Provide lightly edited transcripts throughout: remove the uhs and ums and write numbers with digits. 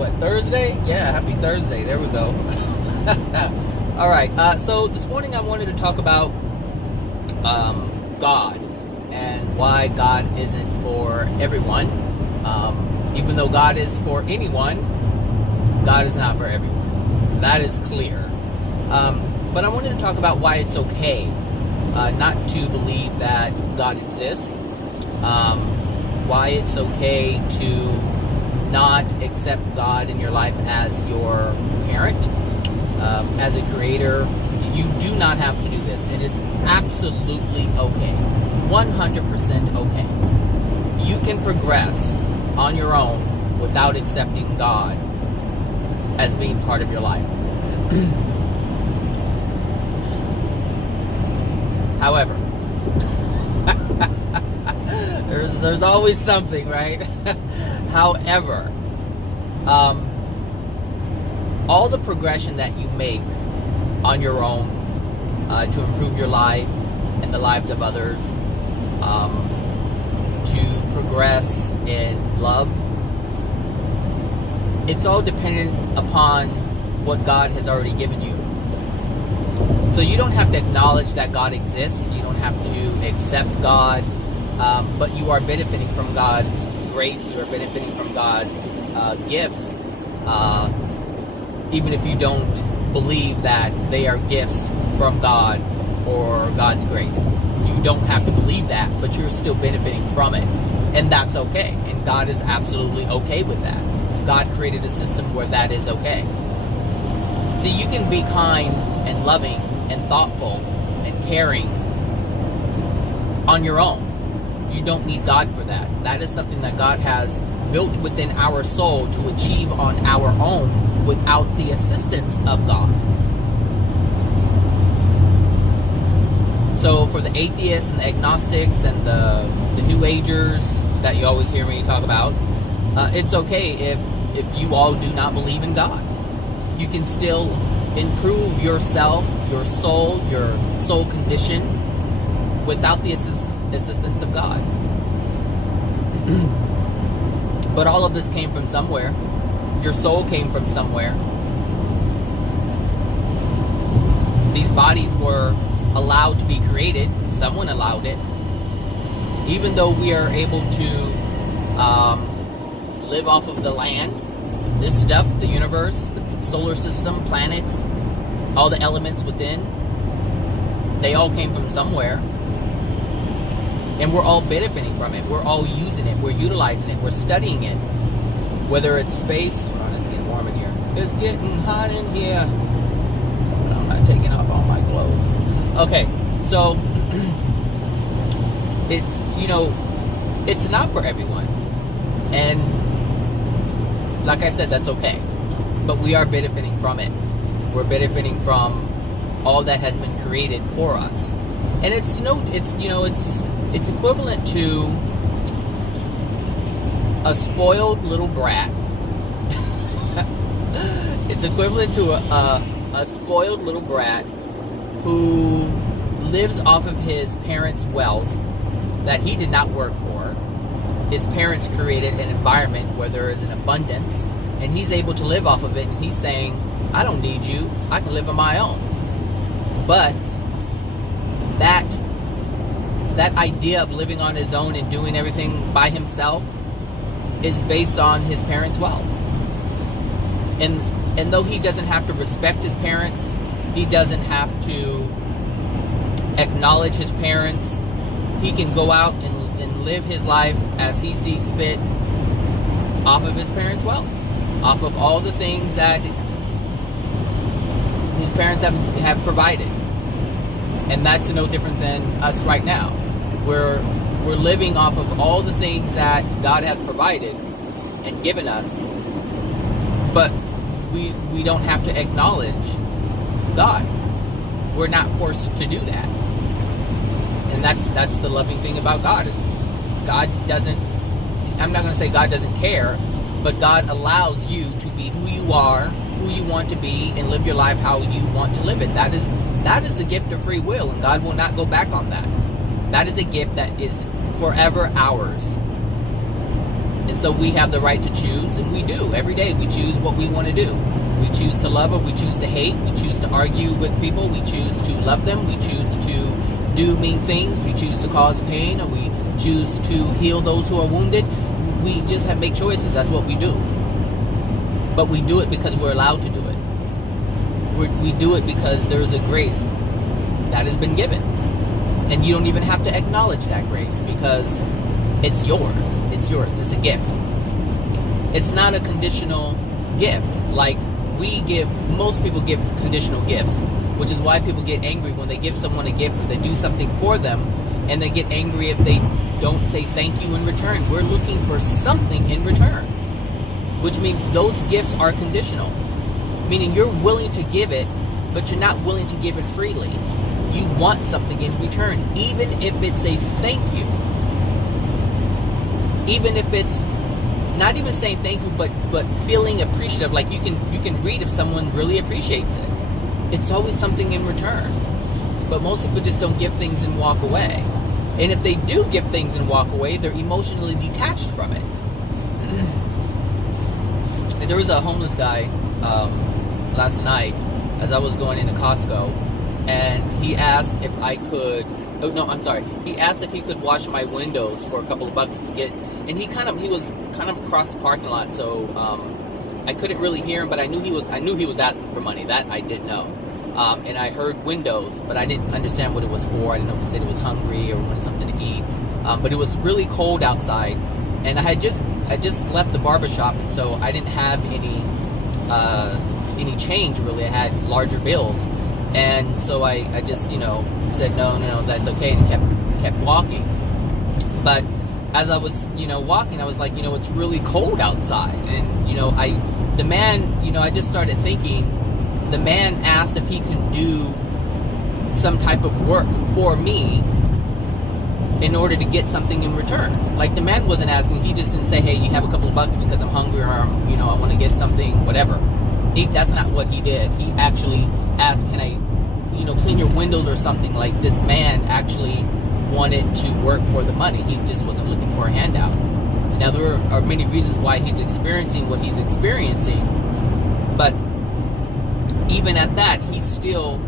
what, Thursday? Yeah, happy Thursday. There we go. All right. So this morning I wanted to talk about God and why God isn't for everyone. Even though God is for anyone, God is not for everyone. That is clear. But I wanted to talk about why it's okay not to believe that God exists. Why it's okay to not accept God in your life as your parent, as a creator. You do not have to do this, and it's absolutely okay. 100% okay. You can progress on your own without accepting God as being part of your life. However, there's always something, right? However, all the progression that you make on your own to improve your life and the lives of others, to progress in love, it's all dependent upon what God has already given you. So you don't have to acknowledge that God exists. You don't have to accept God, but you are benefiting from God's grace. You are benefiting from God's gifts, even if you don't believe that they are gifts from God or God's grace. You don't have to believe that, but you're still benefiting from it, and that's okay. And God is absolutely okay with that. God created a system where that is okay. See, you can be kind and loving and thoughtful and caring on your own. You don't need God for that. That is something that God has built within our soul to achieve on our own without the assistance of God. So for the atheists and the agnostics and the New Agers that you always hear me talk about, it's okay if you all do not believe in God. You can still improve yourself, your soul condition without the assistance of God. But all of this came from somewhere. Your soul came from somewhere. These bodies were allowed to be created. Someone allowed it. Even though we are able to live off of the land, this stuff, the universe, the solar system, planets, all the elements within, they all came from somewhere. And we're all benefiting from it. We're all using it. We're utilizing it. We're studying it. Whether it's space. Hold on, it's getting warm in here. It's getting hot in here. But I'm not taking off all my clothes. Okay, so it's, it's not for everyone. And like I said, that's okay. But we are benefiting from it. We're benefiting from all that has been created for us. And it's equivalent to a spoiled little brat. It's equivalent to a spoiled little brat who lives off of his parents' wealth that he did not work for. His parents created an environment where there is an abundance, and he's able to live off of it, and he's saying, I don't need you, I can live on my own. But that idea of living on his own and doing everything by himself is based on his parents' wealth. And though he doesn't have to respect his parents, he doesn't have to acknowledge his parents, he can go out and live his life as he sees fit off of his parents' wealth, off of all the things that his parents have provided. And that's no different than us right now. We're living off of all the things that God has provided and given us, but we don't have to acknowledge God. We're not forced to do that. And that's the loving thing about God, is God doesn't, I'm not going to say God doesn't care, but God allows you to be who you are, who you want to be, and live your life how you want to live it. That is a gift of free will, and God will not go back on that. That is a gift that is forever ours. And so we have the right to choose, and we do. Every day we choose what we want to do. We choose to love or we choose to hate. We choose to argue with people. We choose to love them. We choose to do mean things. We choose to cause pain, or we choose to heal those who are wounded. We just make choices. That's what we do. But we do it because we're allowed to do it. We do it because there is a grace that has been given. And you don't even have to acknowledge that grace, because it's yours. It's yours. It's a gift. It's not a conditional gift. Like most people give conditional gifts, which is why people get angry when they give someone a gift or they do something for them, and they get angry if they don't say thank you in return. We're looking for something in return, which means those gifts are conditional, meaning you're willing to give it, but you're not willing to give it freely. You want something in return, even if it's a thank you. Even if it's not even saying thank you, but feeling appreciative. Like you can read if someone really appreciates it. It's always something in return. But most people just don't give things and walk away. And if they do give things and walk away, they're emotionally detached from it. There was a homeless guy last night as I was going into Costco, and he asked if I could. Oh no, I'm sorry. He asked if he could wash my windows for a couple of bucks to get. And he was kind of across the parking lot, so I couldn't really hear him, but I knew he was asking for money. That I did know. And I heard windows, but I didn't understand what it was for. I didn't know if he said he was hungry or wanted something to eat. But it was really cold outside, and I just left the barbershop, and so I didn't have any change really. I had larger bills, and so I just said no, that's okay, and kept walking. But as I was walking, I was like, it's really cold outside, and the man, I just started thinking. The man asked if he can do some type of work for me in order to get something in return. Like, the man wasn't asking. He just didn't say, hey, you have a couple of bucks because I'm hungry, or I want to get something, whatever. That's not what he did. He actually asked, can I, clean your windows or something. Like, this man actually wanted to work for the money. He just wasn't looking for a handout. Now, there are many reasons why he's experiencing what he's experiencing, but even at that, he still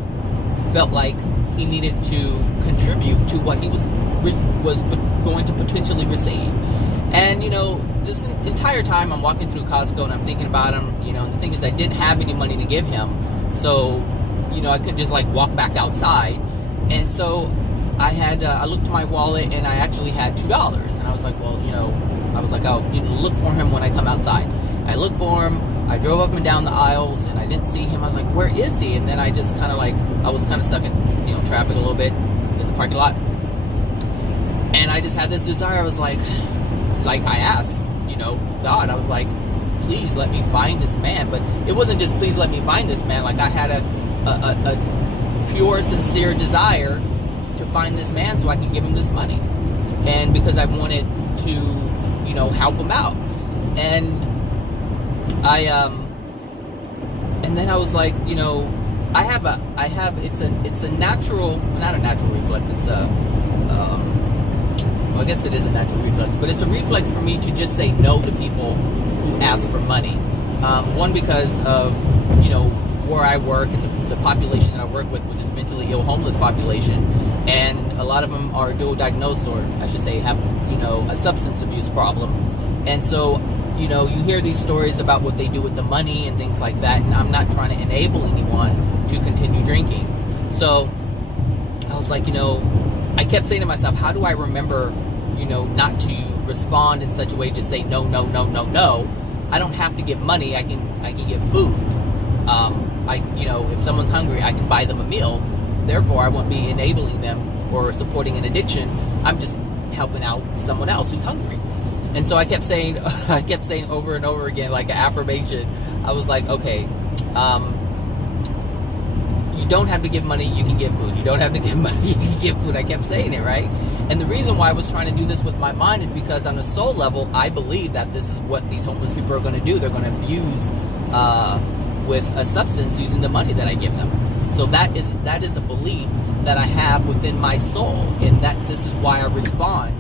felt like he needed to contribute to what he was going to potentially receive. And this entire time I'm walking through Costco and I'm thinking about him. And the thing is, I didn't have any money to give him, so I couldn't just walk back outside. And so I looked at my wallet, and I actually had $2. And I was like, well, I'll look for him when I come outside. I looked for him. I drove up and down the aisles, and I didn't see him. I was like, where is he? And then I just I was kind of stuck in, traffic a little bit in the parking lot. And I just had this desire. I was like I asked, God, I was like, please let me find this man. But it wasn't just please let me find this man. Like, I had a pure, sincere desire to find this man so I can give him this money. And because I wanted to, help him out. And and then I was like, it's a natural, not a natural reflex, it's I guess it is a natural reflex, but it's a reflex for me to just say no to people who ask for money. One, because of, where I work and the population that I work with, which is mentally ill homeless population, and a lot of them are dual diagnosed, or I should say have, a substance abuse problem. And so, you hear these stories about what they do with the money and things like that, and I'm not trying to enable anyone to continue drinking. So I was like, I kept saying to myself, how do I remember, not to respond in such a way, just say no, no, no, no, no. I don't have to give money. I can give food. If someone's hungry, I can buy them a meal. Therefore, I won't be enabling them or supporting an addiction. I'm just helping out someone else who's hungry. And so I kept saying over and over again, like an affirmation. I was like, okay, you don't have to give money, you can give food. You don't have to give money, you can give food. I kept saying it, right? And the reason why I was trying to do this with my mind is because on a soul level, I believe that this is what these homeless people are going to do. They're going to abuse with a substance using the money that I give them. So that is a belief that I have within my soul, and that this is why I respond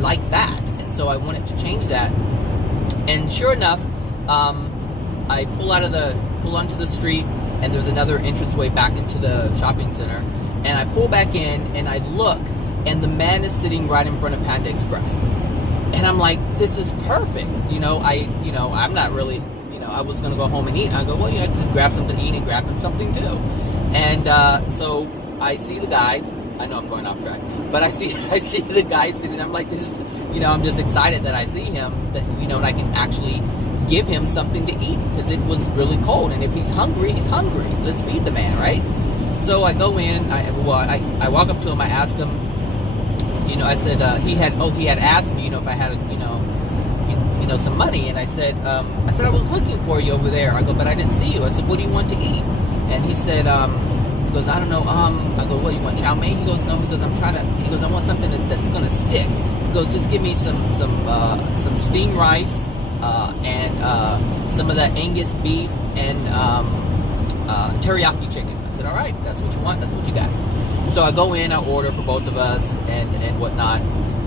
like that. And so I wanted to change that And sure enough, I pull onto the street, and there's another entranceway back into the shopping center. And I pull back in, and I look, and the man is sitting right in front of Panda Express. And I'm like, this is perfect. I'm not really, I was going to go home and eat. I go, well, I can just grab something to eat and grab him something too. And so I see the guy. I know I'm going off track, but I see the guy sitting. I'm like, this, I'm just excited that I see him, that, and I can actually give him something to eat, because it was really cold. And if he's hungry, he's hungry. Let's feed the man, right? So I go in. I walk up to him. I ask him. I said he had asked me, if I had some money, and I said I was looking for you over there. I go, but I didn't see you. I said, what do you want to eat? And he said, he goes, I don't know. I go, what, you want chow mein? He goes, no. He goes, I want something that's gonna stick. He goes, just give me some steamed rice and some of that Angus beef and teriyaki chicken. I said, all right, that's what you want. That's what you got. So I go in, I order for both of us and whatnot,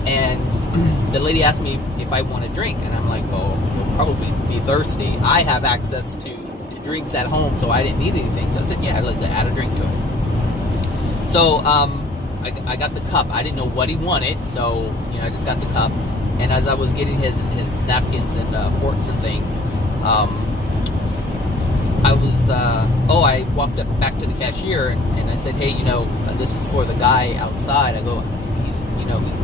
and the lady asked me if I want a drink, and I'm like, well, you'll probably be thirsty. I have access to drinks at home, so I didn't need anything. So I said, yeah, I'd like to add a drink to it. So I got the cup. I didn't know what he wanted, so I just got the cup. And as I was getting his napkins and forks and things, I walked up back to the cashier and I said, hey, this is for the guy outside. I go,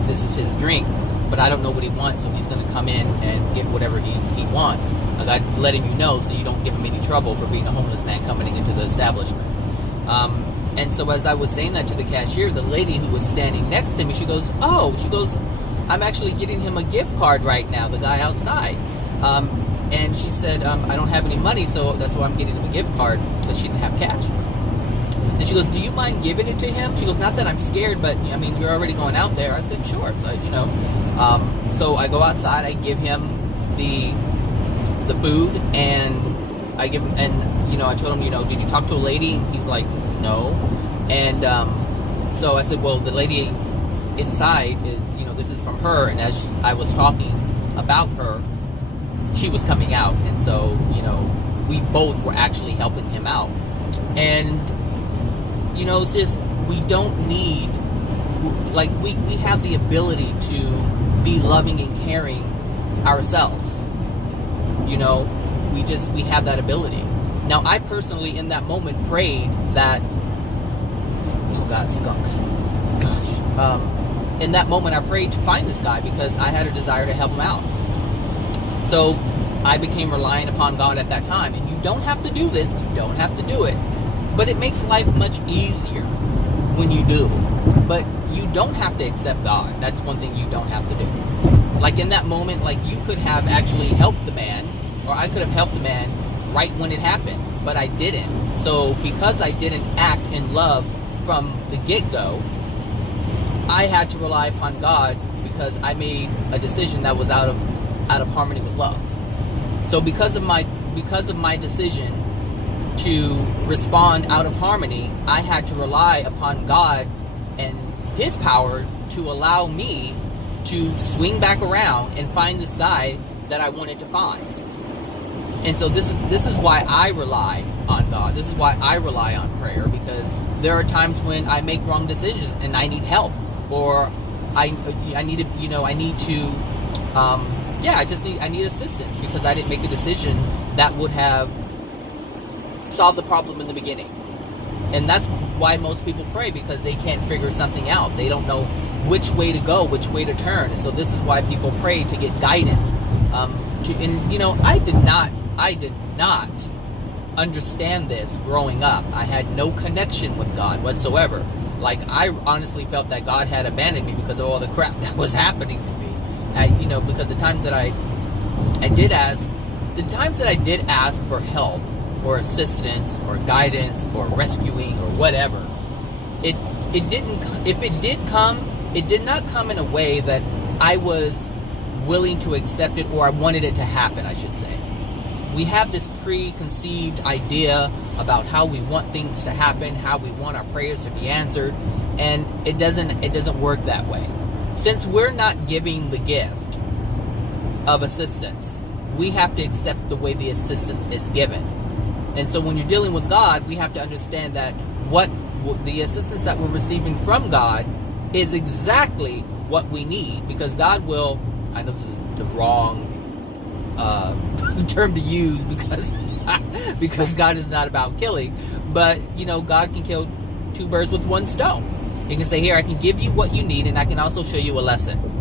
this is his drink, but I don't know what he wants, so he's going to come in and get whatever he wants. I got to let him so you don't give him any trouble for being a homeless man coming into the establishment. And so as I was saying that to the cashier, the lady who was standing next to me, she goes, I'm actually getting him a gift card right now, the guy outside. And she said, I don't have any money, so that's why I'm getting him a gift card, because she didn't have cash. And she goes, do you mind giving it to him? She goes, not that I'm scared, but, you're already going out there. I said, sure. So, so I go outside, I give him the food, and I give him, and, I told him, did you talk to a lady? And he's like, no. And so I said, well, the lady inside is, this is from her, and as I was talking about her, she was coming out, and so we both were actually helping him out. And it's just, we don't need, we have the ability to be loving and caring ourselves. We have that ability. Now, I personally in that moment prayed that, oh God, skunk, gosh, in that moment I prayed to find this guy, because I had a desire to help him out. So I became reliant upon God at that time. And you don't have to do this. You don't have to do it. But it makes life much easier when you do. But you don't have to accept God. That's one thing you don't have to do. Like in that moment, you could have actually helped the man, or I could have helped the man right when it happened. But I didn't. So because I didn't act in love from the get-go, I had to rely upon God, because I made a decision that was out of harmony with love. So because of my decision to respond out of harmony, I had to rely upon God and His power to allow me to swing back around and find this guy that I wanted to find. And so this is why I rely on God. This is why I rely on prayer, because there are times when I make wrong decisions and I need help, or I need to I need assistance, because I didn't make a decision that would have solved the problem in the beginning. And that's why most people pray, because they can't figure something out. They don't know which way to go, which way to turn. And so this is why people pray, to get guidance. I did not understand this growing up. I had no connection with God whatsoever. I honestly felt that God had abandoned me because of all the crap that was happening to me. Because the times that I did ask for help or assistance or guidance or rescuing or whatever, it did not come in a way that I was willing to accept it, or I wanted it to happen, I should say. We have this preconceived idea about how we want things to happen, how we want our prayers to be answered, and it doesn't work that way. Since we're not giving the gift of assistance, we have to accept the way the assistance is given. And so when you're dealing with God, we have to understand that what the assistance that we're receiving from God is exactly what we need, because God will, I know this is the wrong term to use because God is not about killing, but God can kill two birds with one stone. He can say, here, I can give you what you need, and I can also show you a lesson.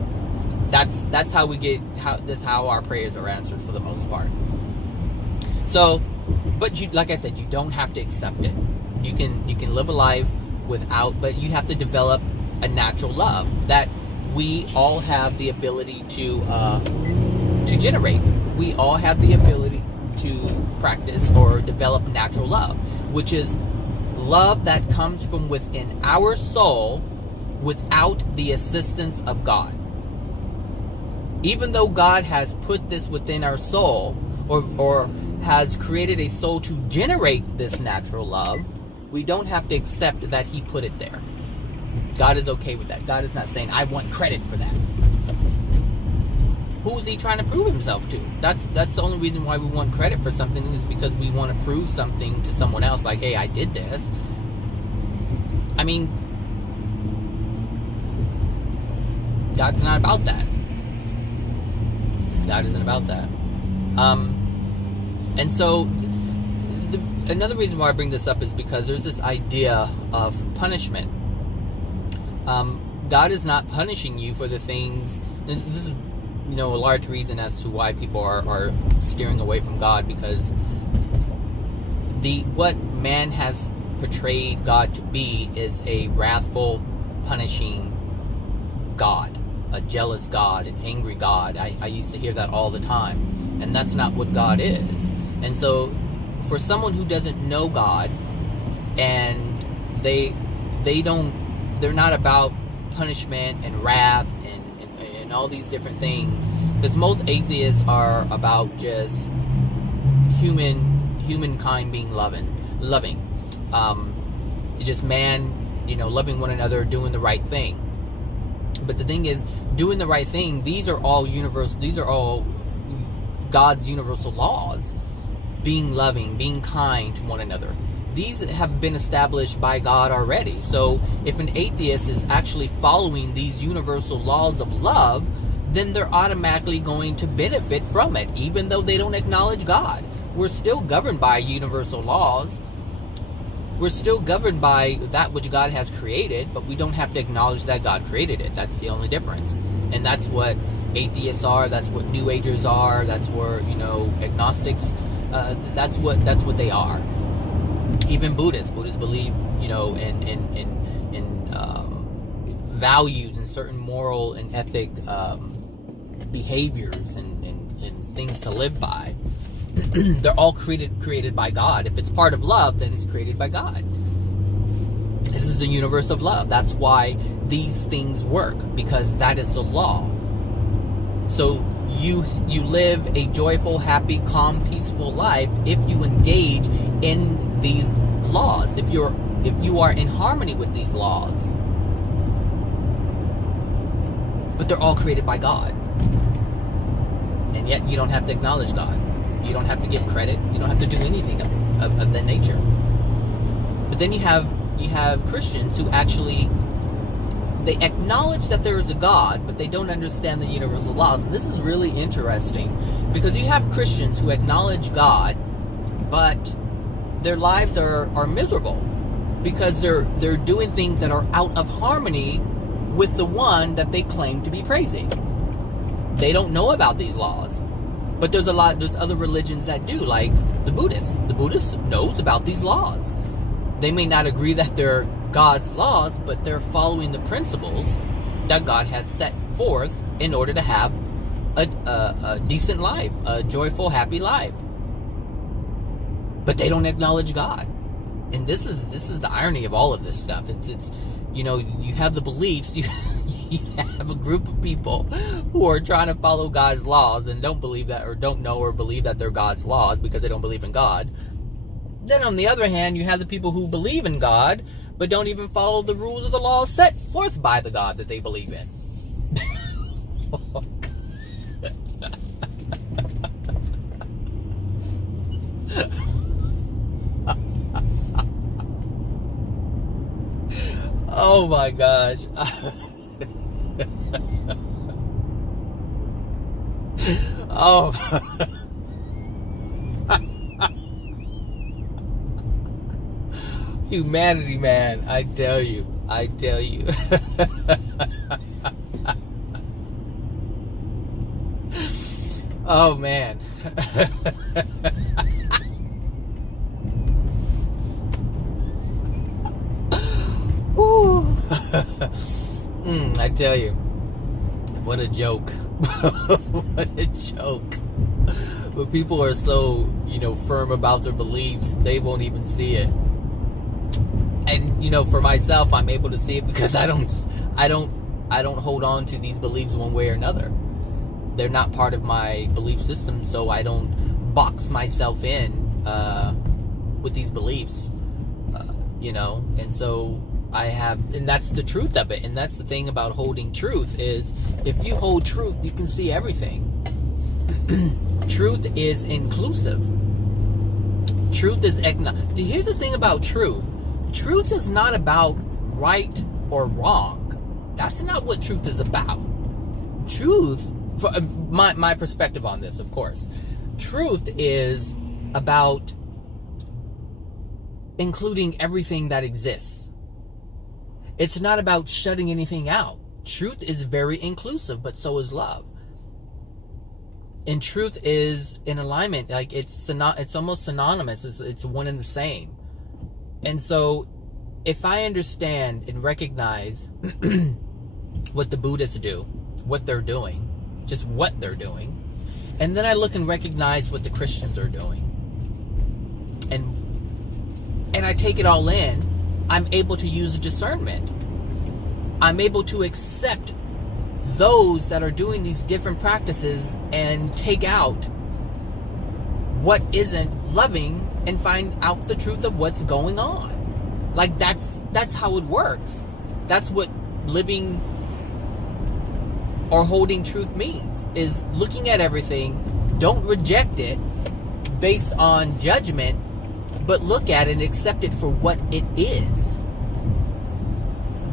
That's how that's how our prayers are answered for the most part. So, but like I said, you don't have to accept it. You can live a life without, but you have to develop a natural love that we all have the ability to generate. We all have the ability to practice or develop natural love, which is love that comes from within our soul without the assistance of God. Even though God has put this within our soul, or has created a soul to generate this natural love, we don't have to accept that He put it there. God is okay with that. God is not saying, I want credit for that. Who is He trying to prove Himself to? That's the only reason why we want credit for something, is because we want to prove something to someone else, like, hey, I did this. I mean, God's not about that. God isn't about that. And so another reason why I bring this up is because there's this idea of punishment. God is not punishing you for the things. This is, a large reason as to why people are steering away from God, because what man has portrayed God to be is a wrathful, punishing God, a jealous God, an angry God. I used to hear that all the time, and that's not what God is. And so for someone who doesn't know God, and they're not about punishment and wrath and all these different things, because most atheists are about just humankind being loving, just man, loving one another, doing the right thing. But the thing is, doing the right thing, these are all God's universal laws. Being loving, being kind to one another. These have been established by God already. So if an atheist is actually following these universal laws of love, then they're automatically going to benefit from it, even though they don't acknowledge God. We're still governed by universal laws. We're still governed by that which God has created, but we don't have to acknowledge that God created it. That's the only difference. And that's what atheists are. That's what New Agers are. That's where, agnostics, that's what they are. Even Buddhists believe, in values and certain moral and ethic behaviors and things to live by. They're all created by God. If it's part of love, then it's created by God. This is a universe of love. That's why these things work, because that is the law. So you live a joyful, happy, calm, peaceful life if you engage in these laws. If you are in harmony with these laws. But they're all created by God. And yet you don't have to acknowledge God. You don't have to give credit. You don't have to do anything of that nature. But then you have Christians who actually, they acknowledge that there is a God, but they don't understand the universal laws. And this is really interesting, because you have Christians who acknowledge God, but their lives are miserable because they're doing things that are out of harmony with the one that they claim to be praising. They don't know about these laws. But there's other religions that do, like the Buddhists. The Buddhists knows about these laws. They may not agree that they're God's laws, but they're following the principles that God has set forth in order to have a decent life, a joyful, happy life. But they don't acknowledge God. And this is the irony of all of this stuff. It's you have the beliefs, you have a group of people who are trying to follow God's laws and don't believe that, or don't know or believe that they're God's laws because they don't believe in God. Then on the other hand, you have the people who believe in God but don't even follow the rules of the law set forth by the God that they believe in. Oh my gosh. Oh. Humanity, man. I tell you. Oh man. I tell you, what a joke. What a joke. But people are so, firm about their beliefs, they won't even see it. And, for myself, I'm able to see it because I don't hold on to these beliefs one way or another. They're not part of my belief system, so I don't box myself in with these beliefs, and so and that's the truth of it. And that's the thing about holding truth is if you hold truth, you can see everything. Truth is inclusive. Truth is here's the thing about truth. Truth is not about right or wrong. That's not what truth is about. Truth, my perspective on this, of course, truth is about including everything that exists. It's not about shutting anything out. Truth is very inclusive, but so is love. And truth is in alignment, like it's almost synonymous. It's one and the same. And so, if I understand and recognize what the Buddhists do, what they're doing, just what they're doing, and then I look and recognize what the Christians are doing, and I take it all in, I'm able to use discernment. I'm able to accept those that are doing these different practices and take out what isn't loving and find out the truth of what's going on. Like that's how it works. That's what living or holding truth means, is looking at everything, don't reject it based on judgment, but look at it and accept it for what it is.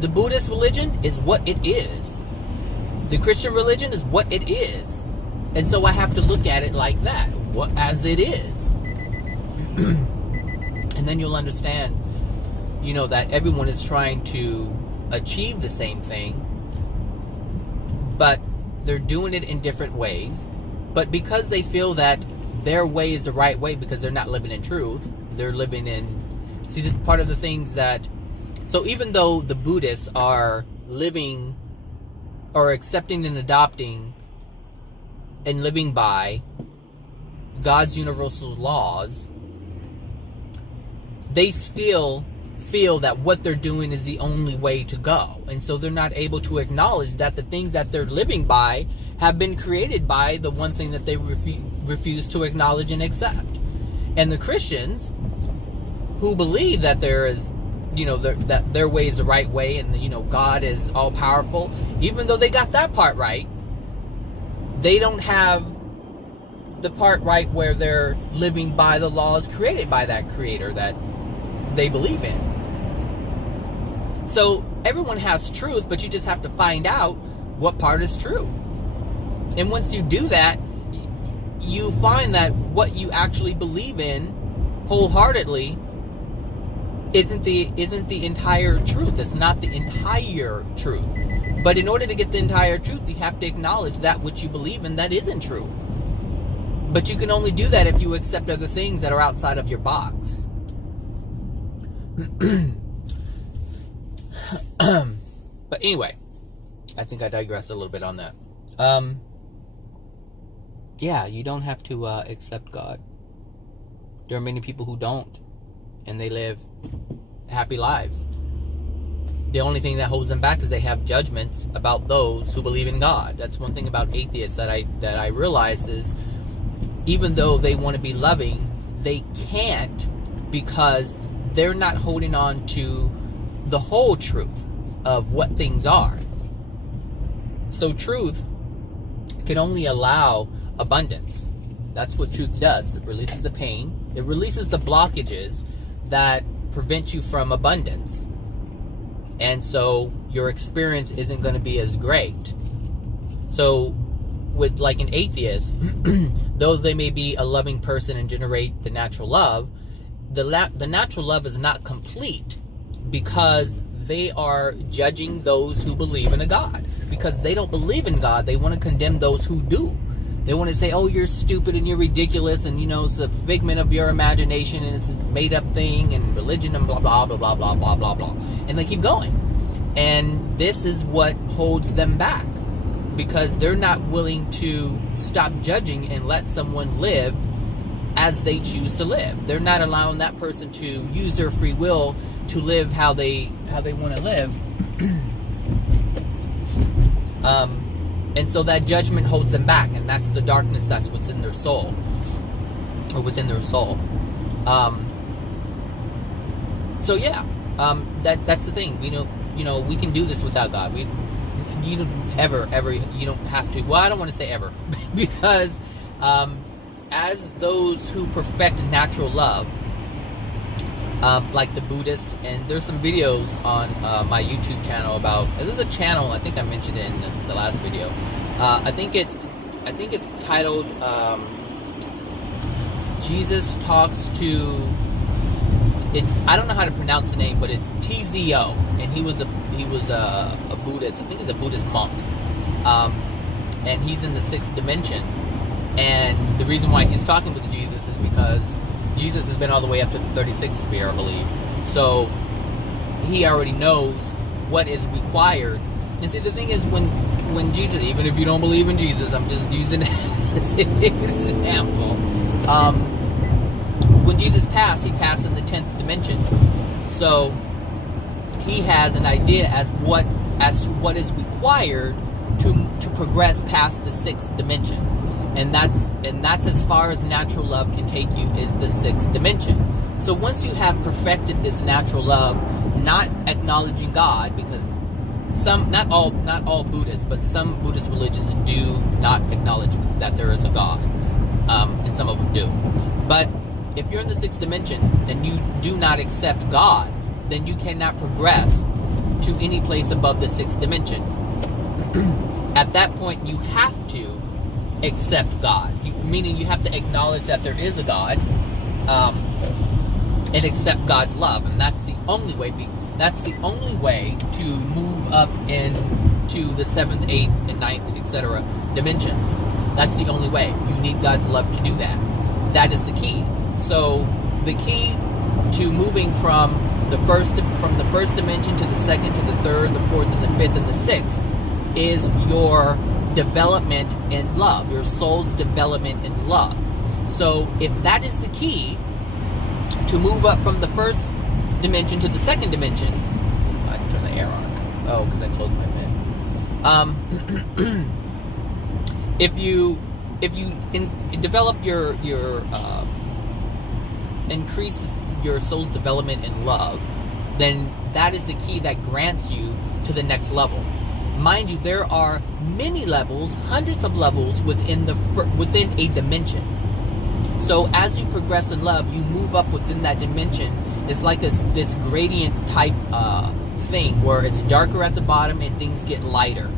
The Buddhist religion is what it is. The Christian religion is what it is. And so I have to look at it like that, as it is. And then you'll understand, that everyone is trying to achieve the same thing, but they're doing it in different ways. But because they feel that their way is the right way, because they're not living in truth, they're living in... See, the part of the things that... So even though the Buddhists are living or accepting and adopting and living by God's universal laws, they still feel that what they're doing is the only way to go. And so they're not able to acknowledge that the things that they're living by have been created by the one thing that they refuse to acknowledge and accept. And the Christians, who believe that there is, that their way is the right way, and God is all powerful, even though they got that part right, they don't have the part right where they're living by the laws created by that creator that they believe in. So everyone has truth, but you just have to find out what part is true. And once you do that, you find that what you actually believe in wholeheartedly isn't the entire truth. It's not the entire truth. But in order to get the entire truth, you have to acknowledge that which you believe in that isn't true. But you can only do that if you accept other things that are outside of your box. But anyway, I think I digressed a little bit on that. Yeah, you don't have to accept God. There are many people who don't, and they live happy lives. The only thing that holds them back is they have judgments about those who believe in God. That's one thing about atheists that I realize is, even though they want to be loving, they can't, because they're not holding on to the whole truth of what things are. So truth can only allow abundance. That's what truth does. It releases the pain. It releases the blockages that prevent you from abundance. And so your experience isn't going to be as great. So with like an atheist, though they may be a loving person and generate the natural love, the natural love is not complete because they are judging those who believe in a God. Because they don't believe in God, they want to condemn those who do. They want to say, oh, you're stupid and you're ridiculous, and it's a figment of your imagination, and it's a made-up thing, and religion, and blah, blah, blah, blah, blah, blah, blah, blah. And they keep going. And this is what holds them back, because they're not willing to stop judging and let someone live as they choose to live. They're not allowing that person to use their free will to live how they want to live. And so that judgment holds them back, and that's the darkness that's what's in their soul, or within their soul. So yeah, that's the thing. We can do this without God. You don't have to. Well, I don't want to say ever, because as those who perfect natural love, like the Buddhists, and there's some videos on my YouTube channel about. There's a channel, I think I mentioned it in the last video. I think it's titled Jesus Talks to. I don't know how to pronounce the name, but it's TZO, and he was a Buddhist. I think he's a Buddhist monk, and he's in the 6th dimension. And the reason why he's talking with Jesus is because Jesus has been all the way up to the 36th sphere, I believe. So he already knows what is required. And see, the thing is, when Jesus, even if you don't believe in Jesus, I'm just using it as an example. When Jesus passed, he passed in the 10th dimension. So he has an idea as to what is required to progress past the 6th dimension. And that's as far as natural love can take you, is the 6th dimension. So once you have perfected this natural love, not acknowledging God, because not all Buddhists, but some Buddhist religions do not acknowledge that there is a God, and some of them do. But if you're in the 6th dimension and you do not accept God, then you cannot progress to any place above the 6th dimension. At that point, you have to accept God, meaning you have to acknowledge that there is a God, and accept God's love, and that's the only way. That's the only way to move up into the 7th, 8th, and 9th, etc. dimensions. That's the only way. You need God's love to do that. That is the key. So the key to moving from the first dimension to the 2nd, to the 3rd, the 4th, and the 5th, and the 6th is your development in love, your soul's development in love. So if that is the key to move up from the 1st dimension to the 2nd dimension, I turn the air on. Oh, because I closed my vent. If you develop your increase your soul's development in love, then that is the key that grants you to the next level. Mind you, there are many levels, hundreds of levels within a dimension. So as you progress in love, you move up within that dimension. It's like this gradient type thing where it's darker at the bottom and things get lighter.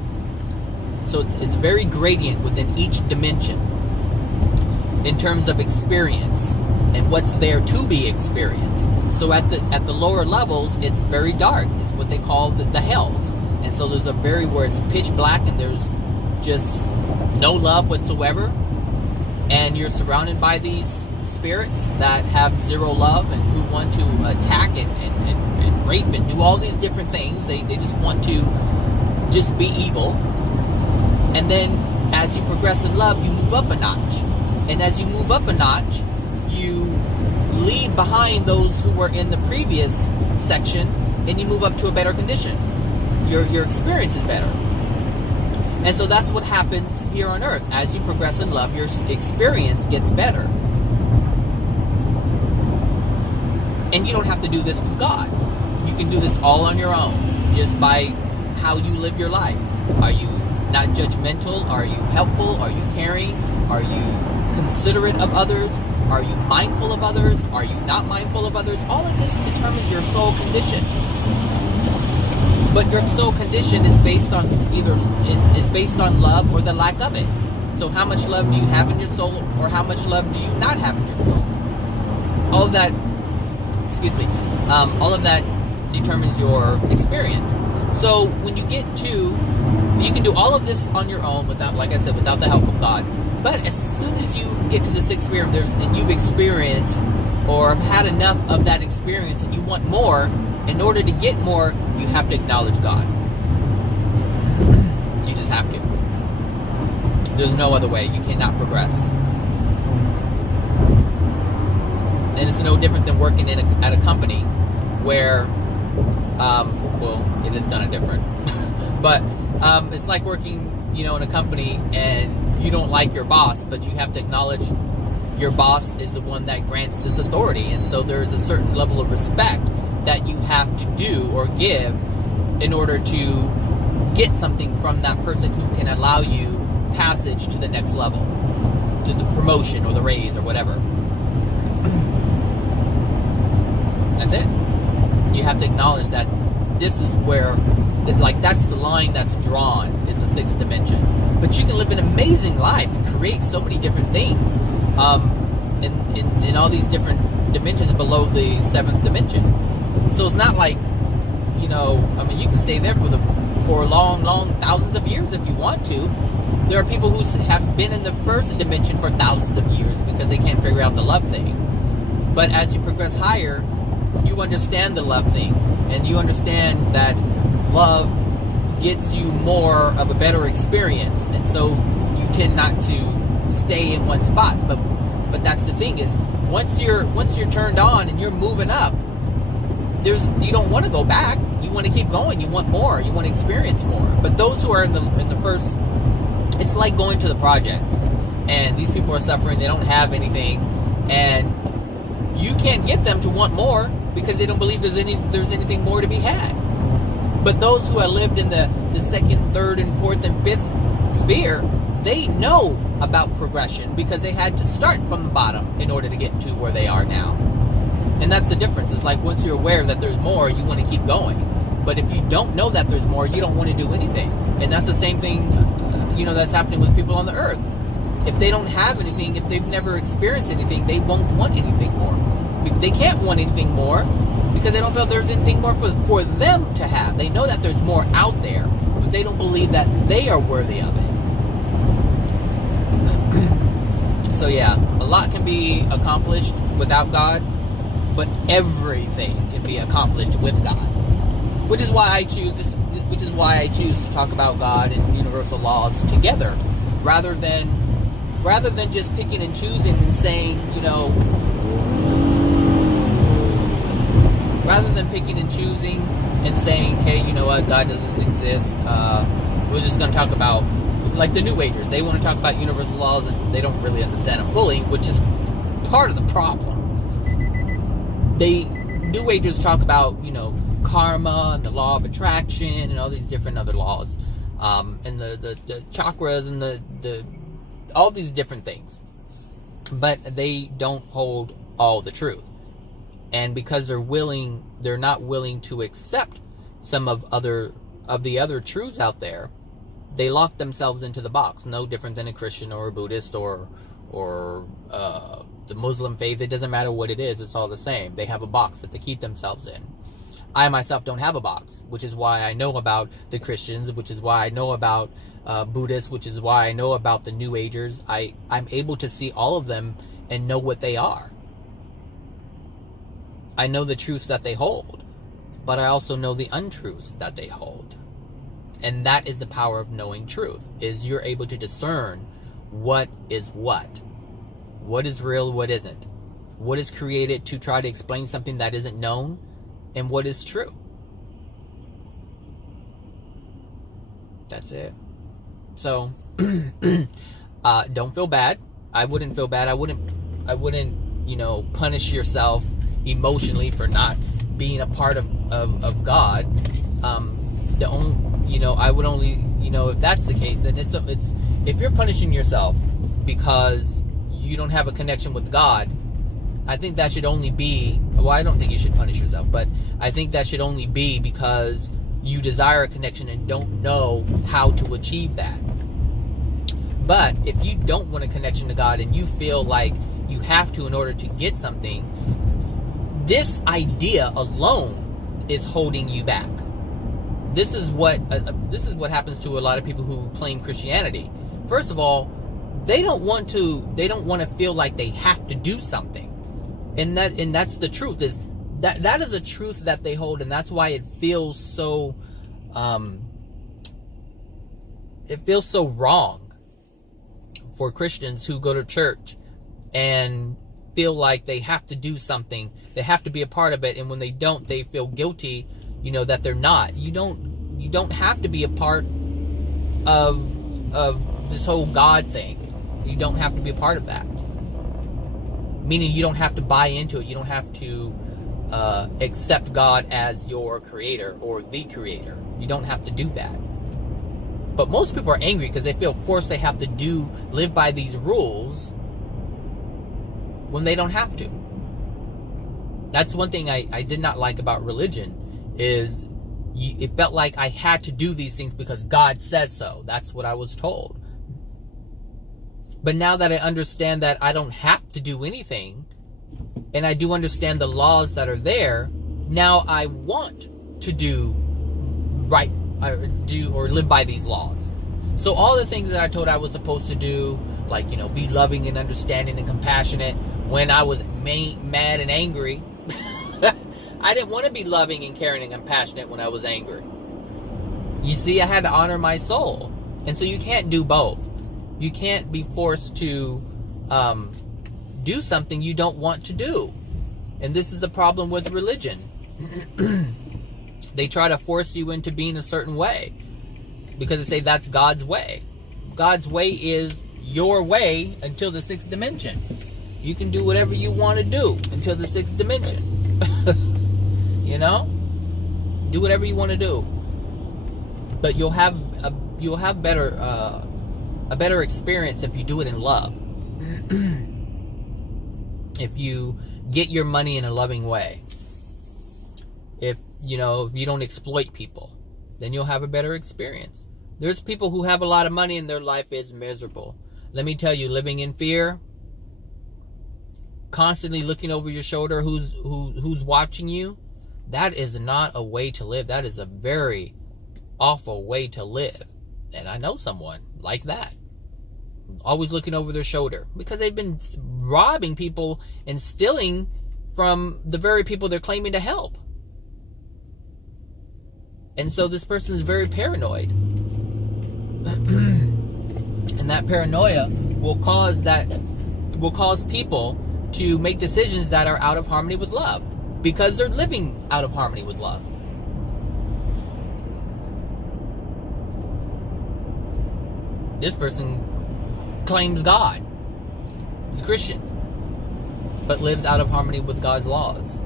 So it's very gradient within each dimension in terms of experience and what's there to be experienced. So at the lower levels, it's very dark. It's what they call the hells. And so there's where it's pitch black and there's just no love whatsoever. And you're surrounded by these spirits that have zero love and who want to attack and rape and do all these different things. They just want to just be evil. And then as you progress in love, you move up a notch. And as you move up a notch, you leave behind those who were in the previous section and you move up to a better condition. Your experience is better. And so that's what happens here on earth. As you progress in love, your experience gets better. And you don't have to do this with God. You can do this all on your own, just by how you live your life. Are you not judgmental? Are you helpful? Are you caring? Are you considerate of others? Are you mindful of others? Are you not mindful of others? All of this determines your soul condition. But your soul condition is based on is based on love or the lack of it. So how much love do you have in your soul, or how much love do you not have in your soul? All of that, all of that determines your experience. So when you get to, you can do all of this on your own without, like I said, without the help from God. But as soon as you get to the sixth sphere and you've experienced or have had enough of that experience and you want more, in order to get more, you have to acknowledge God. You just have to. There's no other way. You cannot progress. And it's no different than working at a company where, well, it is kind of different. But it's like working, in a company and you don't like your boss, but you have to acknowledge your boss is the one that grants this authority. And so there's a certain level of respect that you have to do or give in order to get something from that person who can allow you passage to the next level, to the promotion or the raise or whatever. That's it. You have to acknowledge that this is where, like, that's the line that's drawn, is the sixth dimension. But you can live an amazing life and create so many different things in all these different dimensions below the seventh dimension. So it's not like, you can stay there for long thousands of years if you want to. There are people who have been in the first dimension for thousands of years because they can't figure out the love thing. But as you progress higher, you understand the love thing, and you understand that love gets you more of a better experience, and so you tend not to stay in one spot. But that's the thing, is once you're turned on and you're moving up, you don't want to go back. You want to keep going. You want more. You want to experience more. But those who are in the first, it's like going to the projects, and these people are suffering. They don't have anything, and you can't get them to want more because they don't believe there's anything more to be had. But those who have lived in the second, third, and fourth, and fifth sphere, they know about progression because they had to start from the bottom in order to get to where they are now. And that's the difference. It's like once you're aware that there's more, you want to keep going. But if you don't know that there's more, you don't want to do anything. And that's the same thing, that's happening with people on the earth. If they don't have anything, if they've never experienced anything, they won't want anything more. They can't want anything more because they don't feel there's anything more for them to have. They know that there's more out there, but they don't believe that they are worthy of it. So yeah, a lot can be accomplished without God, but everything can be accomplished with God. Which is why I choose to talk about God and universal laws together, rather than just picking and choosing and saying, rather than picking and choosing and saying, hey, you know what, God doesn't exist. We're just going to talk about, like the New Agers. They want to talk about universal laws and they don't really understand them fully, which is part of the problem. New Agers talk about, karma and the law of attraction and all these different other laws, and the chakras and the all these different things, but they don't hold all the truth. And because they're not willing to accept some of the other truths out there, they lock themselves into the box. No different than a Christian or a Buddhist or the Muslim faith. It doesn't matter what it is, it's all the same. They have a box that they keep themselves in. I myself don't have a box, which is why I know about the Christians, which is why I know about Buddhists, which is why I know about the New Agers. I'm able to see all of them and know what they are. I know the truths that they hold, but I also know the untruths that they hold. And that is the power of knowing truth, is you're able to discern what is what is real, what isn't, what is created to try to explain something that isn't known, and what is true. That's it. So don't feel bad. I wouldn't feel bad. I wouldn't punish yourself emotionally for not being a part of God. I would only, if that's the case, then it's if you're punishing yourself because you don't have a connection with God, I think that should only be, well, I don't think you should punish yourself, but I think that should only be because you desire a connection and don't know how to achieve that. But if you don't want a connection to God and you feel like you have to in order to get something, this idea alone is holding you back. This is what happens to a lot of people who claim Christianity. First of all, they don't want to feel like they have to do something. And that's the truth, is that is a truth that they hold, and that's why it feels so wrong for Christians who go to church and feel like they have to do something, they have to be a part of it, and when they don't, they feel guilty, that they're not. You don't have to be a part of this whole God thing. You don't have to be a part of that. Meaning you don't have to buy into it. You don't have to accept God as your creator or the creator. You don't have to do that. But most people are angry because they feel forced they have to live by these rules when they don't have to. That's one thing I did not like about religion, is it felt like I had to do these things because God says so. That's what I was told. But now that I understand that I don't have to do anything, and I do understand the laws that are there, now I want to do right, or live by these laws. So all the things that I told I was supposed to do, like, be loving and understanding and compassionate, when I was mad and angry, I didn't want to be loving and caring and compassionate when I was angry. You see, I had to honor my soul. And so you can't do both. You can't be forced to do something you don't want to do. And this is the problem with religion. They try to force you into being a certain way because they say that's God's way. God's way is your way until the 6th dimension. You can do whatever you want to do until the 6th dimension. Do whatever you want to do. But you'll have a better experience if you do it in love. If you get your money in a loving way. If you don't exploit people, then you'll have a better experience. There's people who have a lot of money and their life is miserable. Let me tell you, living in fear, constantly looking over your shoulder, who's watching you, that is not a way to live. That is a very awful way to live. And I know someone like that, always looking over their shoulder, because they've been robbing people and stealing from the very people they're claiming to help. And so this person is very paranoid. And that paranoia will cause people to make decisions that are out of harmony with love, because they're living out of harmony with love. This person claims God, is a Christian, but lives out of harmony with God's laws.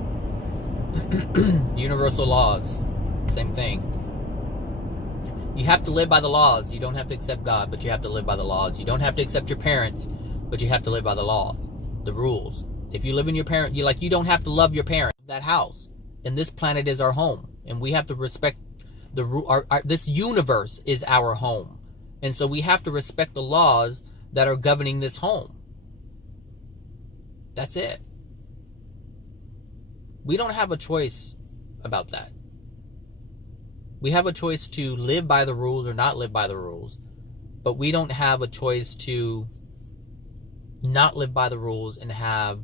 Universal laws, same thing. You have to live by the laws. You don't have to accept God, but you have to live by the laws. You don't have to accept your parents, but you have to live by the laws, the rules. If you live in your parent, you don't have to love your parent. That house, and this planet is our home, and we have to respect this universe is our home, and so we have to respect the laws that are governing this home. That's it. We don't have a choice about that. We have a choice to live by the rules or not live by the rules, but we don't have a choice to not live by the rules and have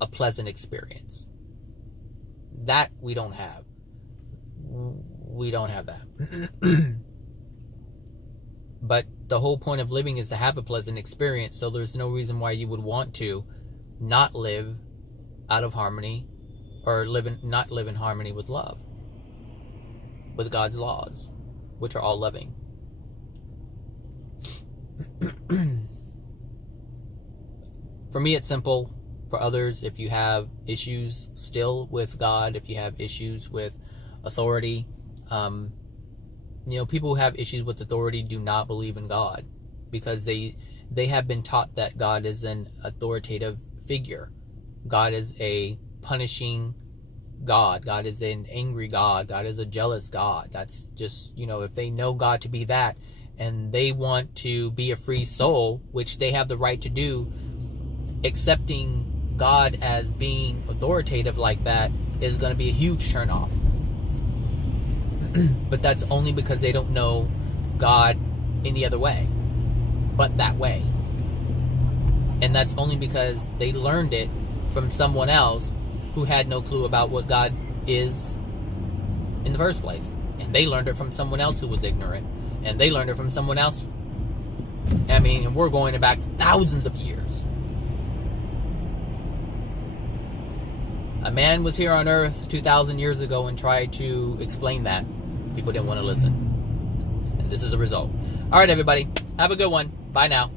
a pleasant experience. That we don't have. We don't have that. But the whole point of living is to have a pleasant experience, so there's no reason why you would want to not live out of harmony, or not live in harmony with love, with God's laws, which are all loving. For me, it's simple. For others, if you have issues still with God, if you have issues with authority, people who have issues with authority do not believe in God, because they have been taught that God is an authoritative figure. God is a punishing God. God is an angry God. God is a jealous God. That's just, if they know God to be that, and they want to be a free soul, which they have the right to do, accepting God as being authoritative like that is going to be a huge turnoff. But that's only because they don't know God any other way but that way. And that's only because they learned it from someone else who had no clue about what God is in the first place. And they learned it from someone else who was ignorant. And they learned it from someone else. I mean, we're going back thousands of years. A man was here on Earth 2,000 years ago and tried to explain that. People didn't want to listen. And this is the result. All right, everybody. Have a good one. Bye now.